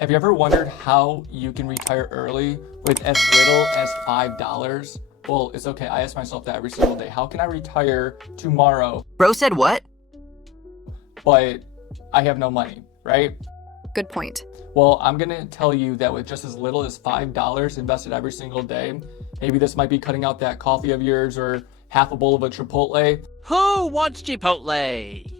Have you ever wondered how you can retire early with as little as $5? Well, it's okay. I ask myself that every single day. How can I retire tomorrow, Bro said what? but I have no money, right? Good point. Well, I'm going to tell you that with just as little as $5 invested every single day, maybe this might be cutting out that coffee of yours or half a bowl of a Chipotle. Who wants Chipotle?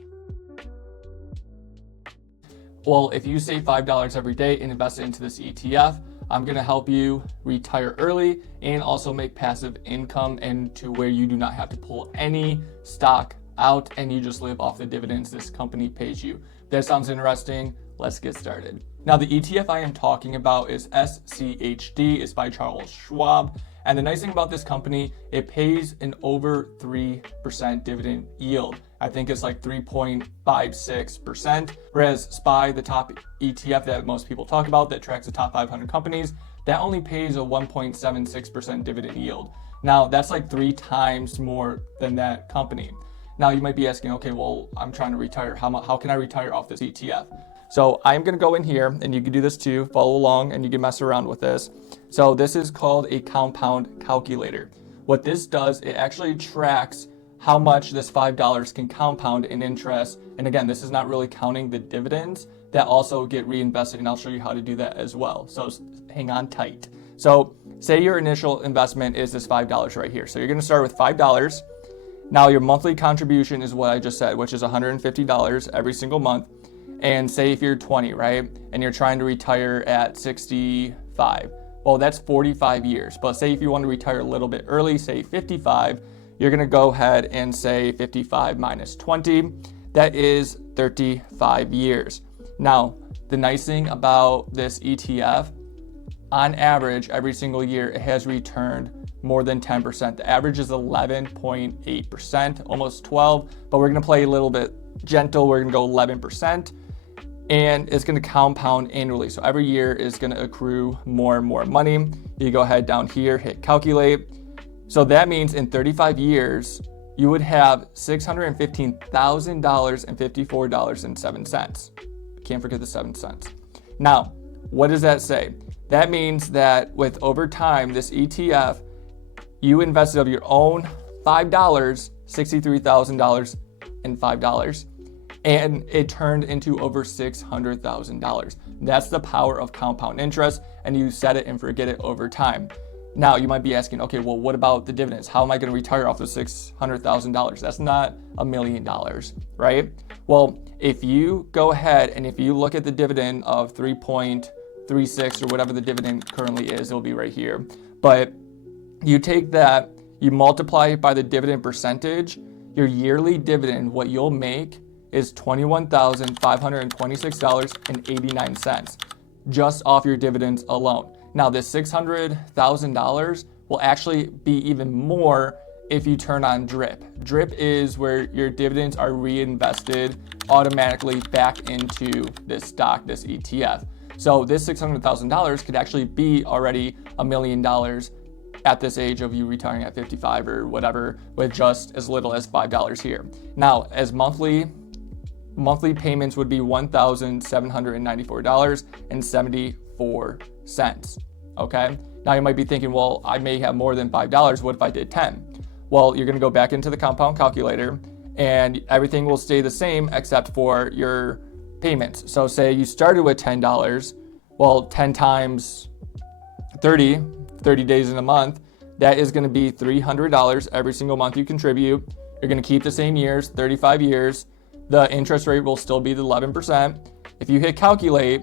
Well, if you save $5 every day and invest it into this ETF, I'm going to help you retire early and also make passive income and to where you do not have to pull any stock out and you just live off the dividends this company pays you. If that sounds interesting, let's get started. Now, the ETF I am talking about is SCHD. It's by Charles Schwab. And the nice thing about this company, it pays an over 3% dividend yield. I think it's like 3.56%. Whereas SPY, the top ETF that most people talk about that tracks the top 500 companies, that only pays a 1.76% dividend yield. Now, that's like 3 times more than that company. Now, you might be asking, okay, well, I'm trying to retire. How can I retire off this ETF? So I'm going to go in here, and you can do this too, follow along, and you can mess around with this. So this is called a compound calculator. What this does, it actually tracks how much this $5 can compound in interest. And again, this is not really counting the dividends that also get reinvested, and I'll show you how to do that as well. So hang on tight. So say your initial investment is this $5 right here. So you're going to start with $5. Now your monthly contribution is what I just said, which is $150 every single month. And say if you're 20, right, and you're trying to retire at 65, well, that's 45 years. But say if you want to retire a little bit early, say 55, you're going to go ahead and say 55 minus 20. That is 35 years. Now, the nice thing about this ETF, on average, every single year, it has returned more than 10%. The average is 11.8%, almost 12, but we're going to play a little bit gentle. We're going to go 11%. And it's going to compound annually. So every year is going to accrue more and more money. You go ahead down here, hit calculate. So that means in 35 years, you would have $615,000 and $54.07. Can't forget the 7 cents. Now, what does that say? That means that with over time, this ETF, you invested of your own $5, $63,000 and $5. And it turned into over $600,000. That's the power of compound interest, and you set it and forget it over time. Now, you might be asking, okay, well, what about the dividends? How am I going to retire off the $600,000? That's not $1 million, right? Well, if you go ahead and if you look at the dividend of 3.36 or whatever the dividend currently is, it'll be right here. But you take that, you multiply it by the dividend percentage, your yearly dividend, what you'll make is $21,526.89 just off your dividends alone. Now, this $600,000 will actually be even more if you turn on DRIP. DRIP is where your dividends are reinvested automatically back into this stock, this ETF. So this $600,000 could actually be already $1 million at this age of you retiring at 55 or whatever with just as little as $5 here. Now, as monthly payments would be $1,794.74. Okay. Now you might be thinking, well, I may have more than $5. What if I did 10? Well, you're going to go back into the compound calculator and everything will stay the same except for your payments. So say you started with $10. Well, 10 times 30 days in a month, that is going to be $300 every single month you contribute. You're going to keep the same years, 35 years. The interest rate will still be the 11%. If you hit calculate,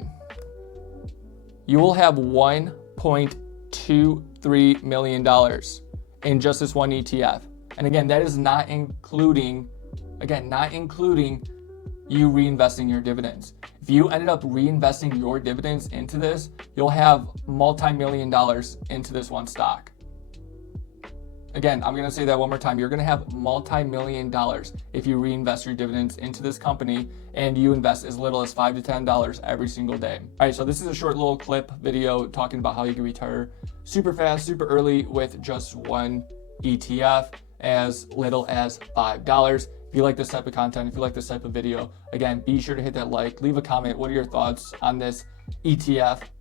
you will have $1.23 million in just this one ETF. And again, that is not including you reinvesting your dividends. If you ended up reinvesting your dividends into this, you'll have multi-million dollars into this one stock. Again, I'm going to say that one more time. You're going to have multi-million dollars if you reinvest your dividends into this company and you invest as little as $5 to $10 every single day. All right, so this is a short little clip video talking about how you can retire super fast, super early with just one ETF as little as $5. If you like this type of content, if you like this type of video, again, be sure to hit that like, leave a comment. What are your thoughts on this ETF